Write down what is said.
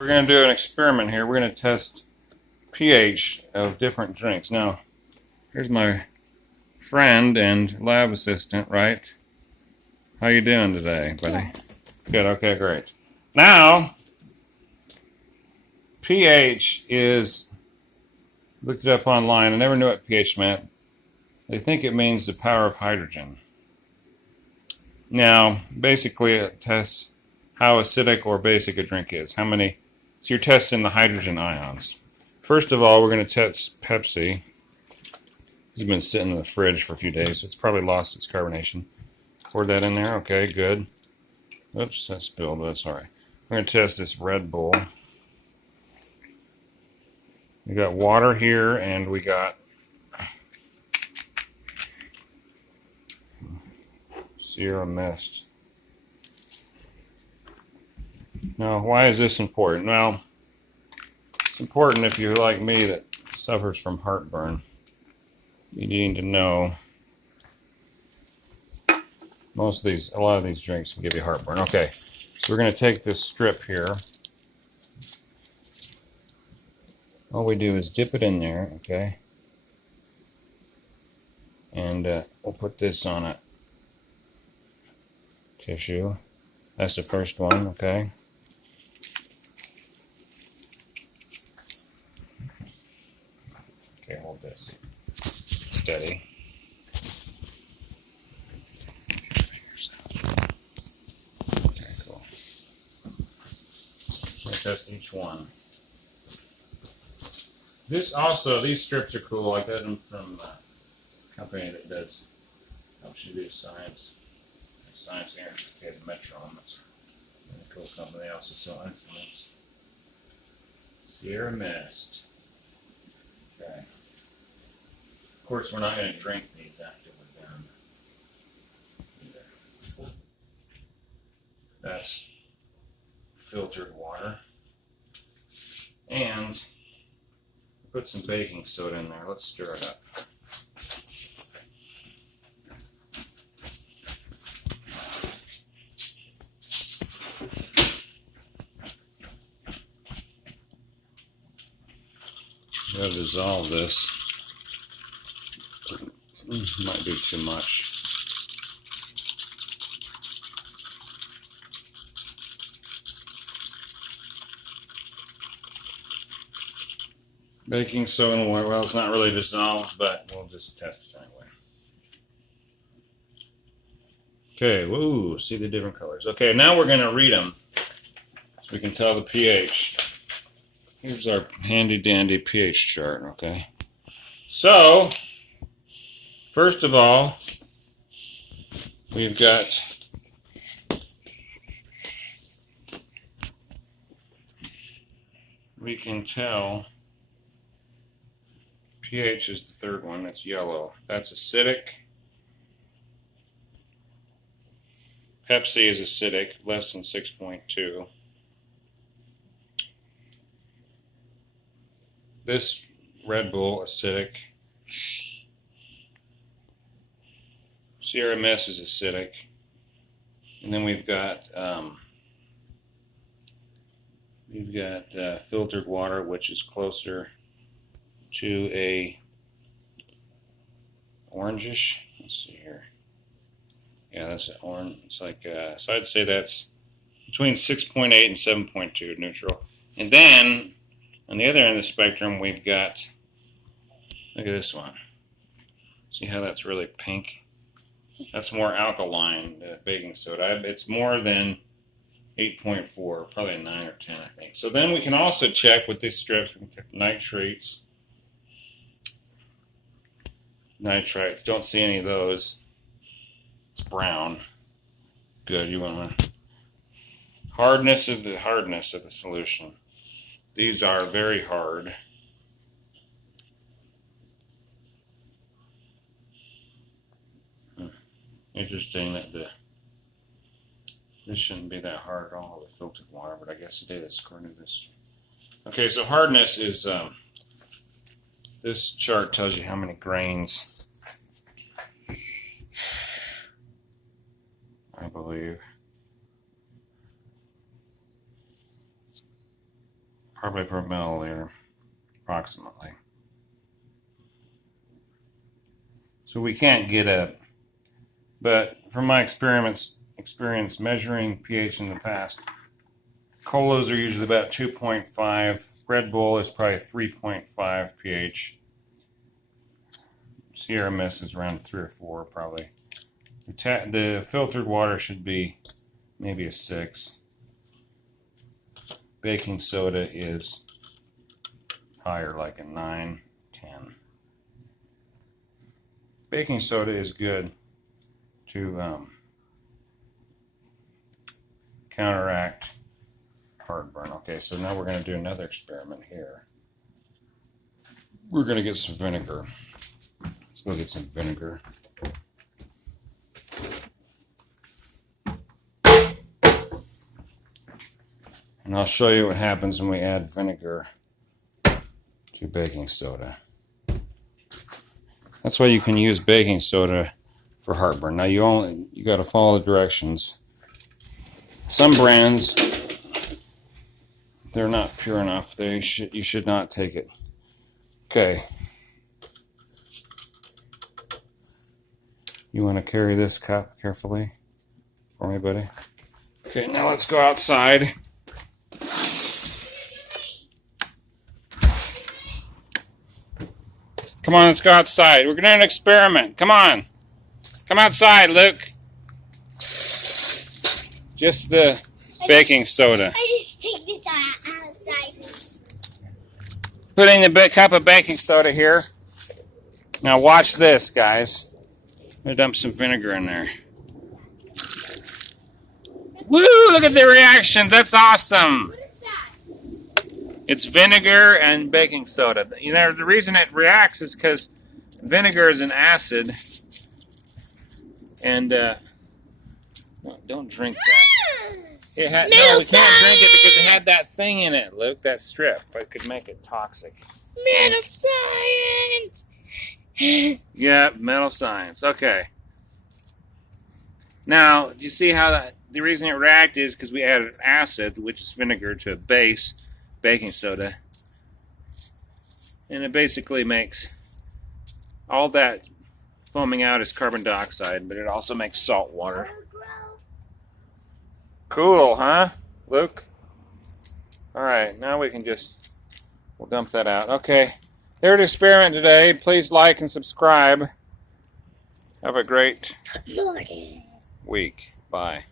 We're going to do an experiment here. We're going to test pH of different drinks. Now, here's my friend and lab assistant, right? How you doing today, buddy? Good, okay, great. Now, pH is, looked it up online. I never knew what pH meant. They think it means the power of hydrogen. Now, basically it tests how acidic or basic a drink is. So you're testing the hydrogen ions. First of all, we're going to test Pepsi. It's been sitting in the fridge for a few days, so it's probably lost its carbonation. Pour that in there. Okay, good. Oops, that spilled, but that's all right. We're going to test this Red Bull. We got water here, and we got Sierra Mist. Now, why is this important? Well, it's important if you're like me that suffers from heartburn. You need to know a lot of these drinks can give you heartburn. Okay, so we're going to take this strip here. All we do is dip it in there, okay? And we'll put this on a tissue. That's the first one, okay? Okay, hold this steady. Okay, cool. We'll test each one. These strips are cool. I got them from a company that helps you do science. Science here, okay, the Metron. That's a really cool company. They also sell instruments. Sierra Mist. Okay. Of course, we're not going to drink these after we're done either. That's filtered water. And put some baking soda in there. Let's stir it up. I'm going to dissolve this. Might be too much. Baking soda, well, it's not really dissolved, but we'll just test it anyway. Okay, woo, see the different colors. Okay, now we're going to read them so we can tell the pH. Here's our handy dandy pH chart, okay? So, first of all, we've got we can tell pH is the third one, that's yellow. That's acidic. Pepsi is acidic, less than 6.2. This Red Bull, acidic. Sierra Mist is acidic. And then we've got filtered water, which is closer to a orangish. Let's see here. Yeah, that's an orange. It's like so I'd say that's between 6.8 and 7.2 neutral. And then on the other end of the spectrum, we've got, look at this one. See how that's really pink? That's more alkaline, baking soda. It's more than 8.4, probably a 9 or 10, I think. So then we can also check with these strips. We can check nitrates. Nitrites, don't see any of those. It's brown. Good, you want to. Hardness of the solution. These are very hard. Interesting that this shouldn't be that hard at all, the filtered water, but I guess it is according to this. Okay, so hardness is, this chart tells you how many grains, I believe. probably per milliliter, approximately. So we can't get a, but from my experience measuring pH in the past, colas are usually about 2.5. Red Bull is probably 3.5 pH. Sierra Mist is around 3 or 4 probably. The filtered water should be maybe a 6. Baking soda is higher, like a 9, 10. Baking soda is good to counteract heartburn. Okay, so now we're going to do another experiment here. We're going to get some vinegar. Let's go get some vinegar. And I'll show you what happens when we add vinegar to baking soda. That's why you can use baking soda for heartburn. Now you got to follow the directions. Some brands, they're not pure enough. You should not take it. Okay. You want to carry this cup carefully for me, buddy? Okay, now let's go outside. Come on, let's go outside. We're going to do an experiment. Come on. Come outside, Luke. Just the baking soda. I just take this outside. Putting the cup of baking soda here. Now watch this, guys. I'm going to dump some vinegar in there. Woo! Look at the reactions. That's awesome. What is that? It's vinegar and baking soda. You know, the reason it reacts is because vinegar is an acid. And, no, don't drink that. No, we can't drink it because it had that thing in it, Luke, that strip. It could make it toxic. Metal science! Yeah, metal science. Okay. Now, do you see how the reason it reacted is because we added acid, which is vinegar, to a base, baking soda. And it basically makes all that foaming out is carbon dioxide, but it also makes salt water. Cool, huh, Luke? All right, now we'll dump that out. Okay, there's an experiment today. Please like and subscribe. Have a great week. Bye.